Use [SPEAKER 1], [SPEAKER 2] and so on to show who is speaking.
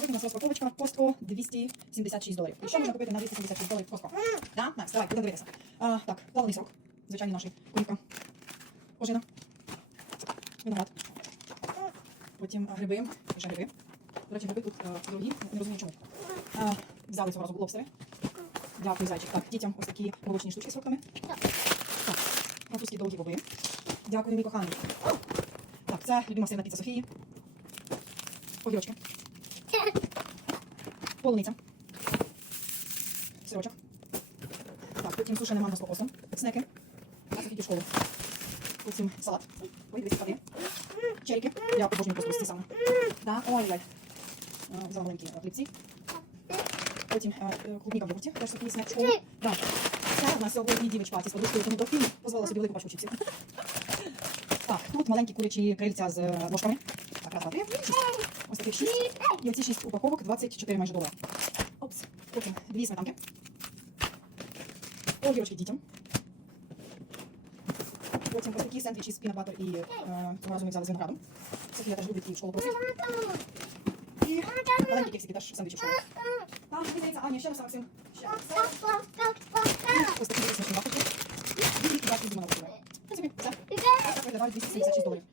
[SPEAKER 1] Сьогодні у нас розпаковочка Costco 276 доларів. Що можна купити на 276 доларів Costco? Да? Макс, давай, будемо дивитися. А, так, плавлений сок. Звичайний наш. Кулівка. Ожина. Виноград. Потім гриби. Ще гриби. До речі, гриби тут а, дорогі, не розумію чому. А, взяли цього разу лобстери. Дякую, зайчик. Так, дітям ось такі молочні штучки з фруктами. Так, французькі довгі боби. Дякую, мій коханий. Так, це любима сильна піца Софії. Огірочки. Полуниця. Сирочок. Так, потім сушене манго з кокосом. Снеки. Софійки в школу. Потім салат. Ой, дивіться, води. Черіки. Я обожнюю просто ці саме. Так, ой-ой. Взяла маленькі е, хлібці. Потім е, е, клубніка в йогурті. Теж Софії снек в школу. Так. Це у нас сьогодні дівич з подушкою, тому трохи позволила собі велику пачку чіпсів. Так, тут маленькі курячі крильця з ложками. Так, раз, два, три, шість. Ось таких шість. І оці шість упаковок 24 майже долара. Опс. Потім дві сметанки. Огірочки дітям. Потім ось такі сендвічі з пінабатер і е, цього разу ми взяли з виноградом. Софія теж любить і в школу просить. І маленькі кексики теж сендвічі в школу. Там, мені здається, а, ні, ще раз Максим. Ще раз. Ось такі смачні вафельки. І дві кібачки з лимоном. В принципі, все. Ось так виглядають 270